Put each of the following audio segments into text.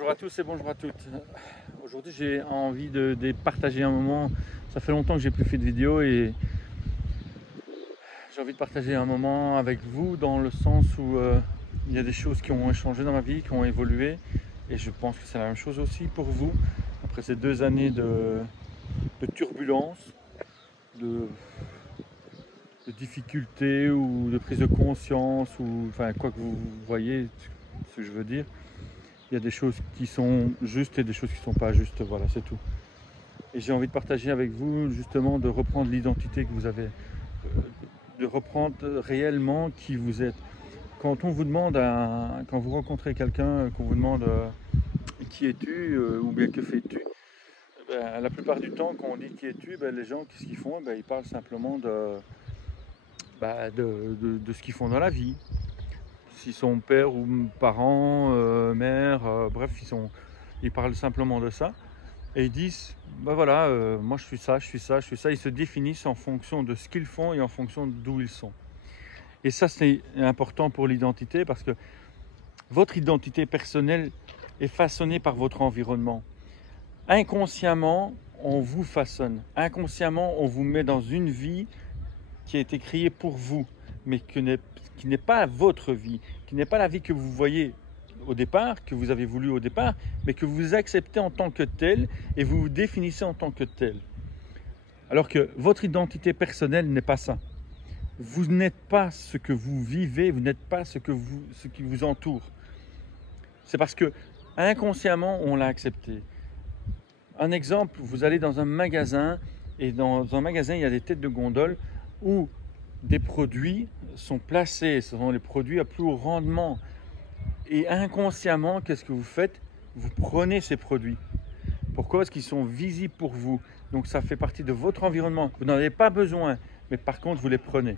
Bonjour à tous et bonjour à toutes. Aujourd'hui j'ai envie de partager un moment. Ça fait longtemps que j'ai plus fait de vidéo et j'ai envie de partager un moment avec vous dans le sens où il y a des choses qui ont changé dans ma vie, qui ont évolué et je pense que c'est la même chose aussi pour vous. Après ces 2 années de turbulence, de, de difficultés ou de prise de conscience ou enfin quoi que vous voyez ce que je veux dire. Il y a des choses qui sont justes et des choses qui ne sont pas justes, voilà, c'est tout. Et j'ai envie de partager avec vous justement de reprendre l'identité que vous avez, de reprendre réellement qui vous êtes. Quand on vous demande, quand vous rencontrez quelqu'un, qu'on vous demande qui es-tu ou bien que fais-tu, ben, la plupart du temps quand on dit qui es-tu, ben, les gens qu'est-ce qu'ils font? Ben, ils parlent simplement de ce qu'ils font dans la vie. S'ils sont père ou parents, mère, bref, ils parlent simplement de ça. Et ils disent, ben voilà, moi je suis ça, je suis ça, je suis ça. Ils se définissent en fonction de ce qu'ils font et en fonction d'où ils sont. Et ça, c'est important pour l'identité parce que votre identité personnelle est façonnée par votre environnement. Inconsciemment, on vous façonne. Inconsciemment, on vous met dans une vie qui a été créée pour vous, mais qui n'est pas votre vie, qui n'est pas la vie que vous voyez au départ, que vous avez voulu au départ, mais que vous acceptez en tant que tel et vous vous définissez en tant que tel. Alors que votre identité personnelle n'est pas ça. Vous n'êtes pas ce que vous vivez, vous n'êtes pas ce qui vous entoure. C'est parce que inconsciemment, on l'a accepté. Un exemple, vous allez dans un magasin et dans un magasin, il y a des têtes de gondole où des produits sont placés, ce sont les produits à plus haut rendement. Et inconsciemment, qu'est-ce que vous faites? Vous prenez ces produits. Pourquoi? Parce qu'ils sont visibles pour vous. Donc ça fait partie de votre environnement. Vous n'en avez pas besoin, mais par contre, vous les prenez.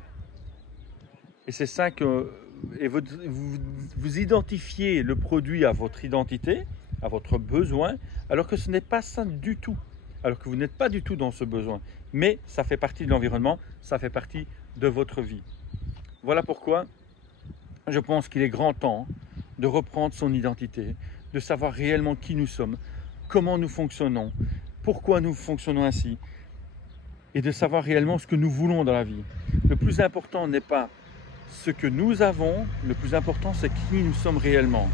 Et c'est ça que vous identifiez le produit à votre identité, à votre besoin, alors que ce n'est pas ça du tout. Alors que vous n'êtes pas du tout dans ce besoin. Mais ça fait partie de l'environnement, ça fait partie de votre vie. Voilà pourquoi je pense qu'il est grand temps de reprendre son identité, de savoir réellement qui nous sommes, comment nous fonctionnons, pourquoi nous fonctionnons ainsi, et de savoir réellement ce que nous voulons dans la vie. Le plus important n'est pas ce que nous avons, le plus important c'est qui nous sommes réellement.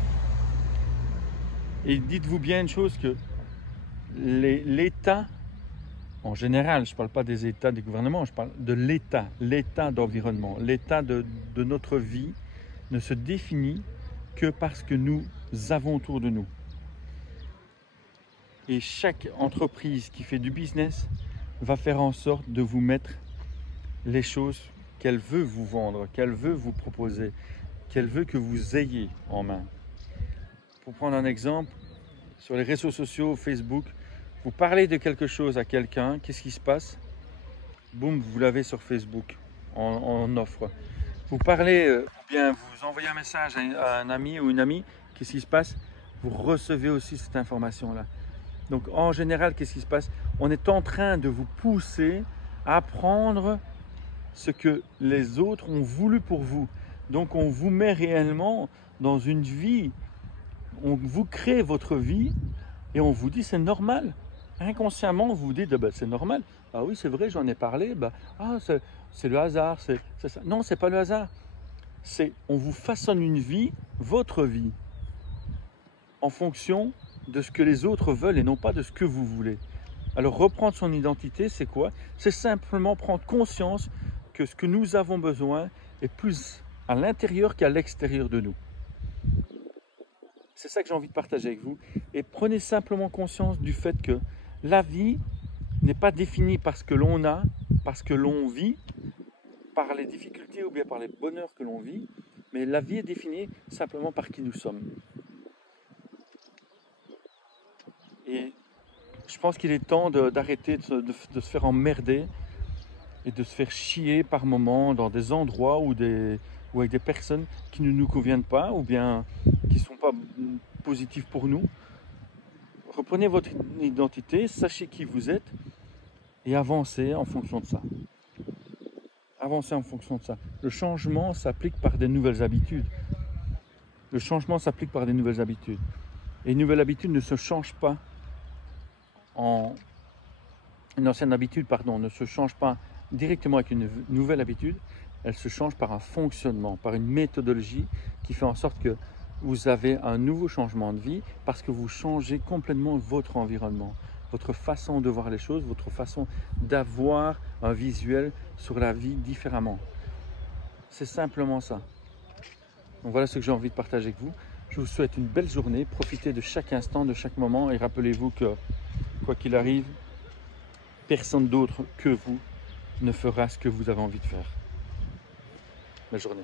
Et dites-vous bien une chose, que l'État, en général, je ne parle pas des États des gouvernements, je parle de l'état d'environnement, l'état de notre vie ne se définit que parce que nous avons autour de nous. Et chaque entreprise qui fait du business va faire en sorte de vous mettre les choses qu'elle veut vous vendre, qu'elle veut vous proposer, qu'elle veut que vous ayez en main. Pour prendre un exemple, sur les réseaux sociaux, Facebook, vous parlez de quelque chose à quelqu'un, qu'est-ce qui se passe? Boum, vous l'avez sur Facebook en offre. Vous parlez, ou bien vous envoyez un message à un ami ou une amie, qu'est-ce qui se passe? Vous recevez aussi cette information-là. Donc en général, qu'est-ce qui se passe? On est en train de vous pousser à prendre ce que les autres ont voulu pour vous. Donc on vous met réellement dans une vie, on vous crée votre vie et on vous dit c'est normal. Inconsciemment, vous vous dites bah, c'est normal. Ah oui, c'est vrai, j'en ai parlé. Bah, c'est le hasard. C'est ça. Non, c'est pas le hasard. On vous façonne une vie, votre vie, en fonction de ce que les autres veulent et non pas de ce que vous voulez. Alors reprendre son identité, c'est quoi? C'est simplement prendre conscience que ce que nous avons besoin est plus à l'intérieur qu'à l'extérieur de nous. C'est ça que j'ai envie de partager avec vous. Et prenez simplement conscience du fait que la vie n'est pas définie par ce que l'on a, par ce que l'on vit, par les difficultés ou bien par les bonheurs que l'on vit, mais la vie est définie simplement par qui nous sommes. Et je pense qu'il est temps d'arrêter de se faire emmerder et de se faire chier par moments dans des endroits ou avec des personnes qui ne nous conviennent pas ou bien qui ne sont pas positives pour nous. Reprenez votre identité, sachez qui vous êtes et avancez en fonction de ça. Avancez en fonction de ça. Le changement s'applique par des nouvelles habitudes. Le changement s'applique par des nouvelles habitudes. Et une nouvelle habitude ne se change pas une ancienne habitude, pardon, ne se change pas directement avec une nouvelle habitude, elle se change par un fonctionnement, par une méthodologie qui fait en sorte que vous avez un nouveau changement de vie parce que vous changez complètement votre environnement, votre façon de voir les choses, votre façon d'avoir un visuel sur la vie différemment. C'est simplement ça. Donc voilà ce que j'ai envie de partager avec vous. Je vous souhaite une belle journée, profitez de chaque instant, de chaque moment et rappelez-vous que quoi qu'il arrive, personne d'autre que vous ne fera ce que vous avez envie de faire. Belle journée.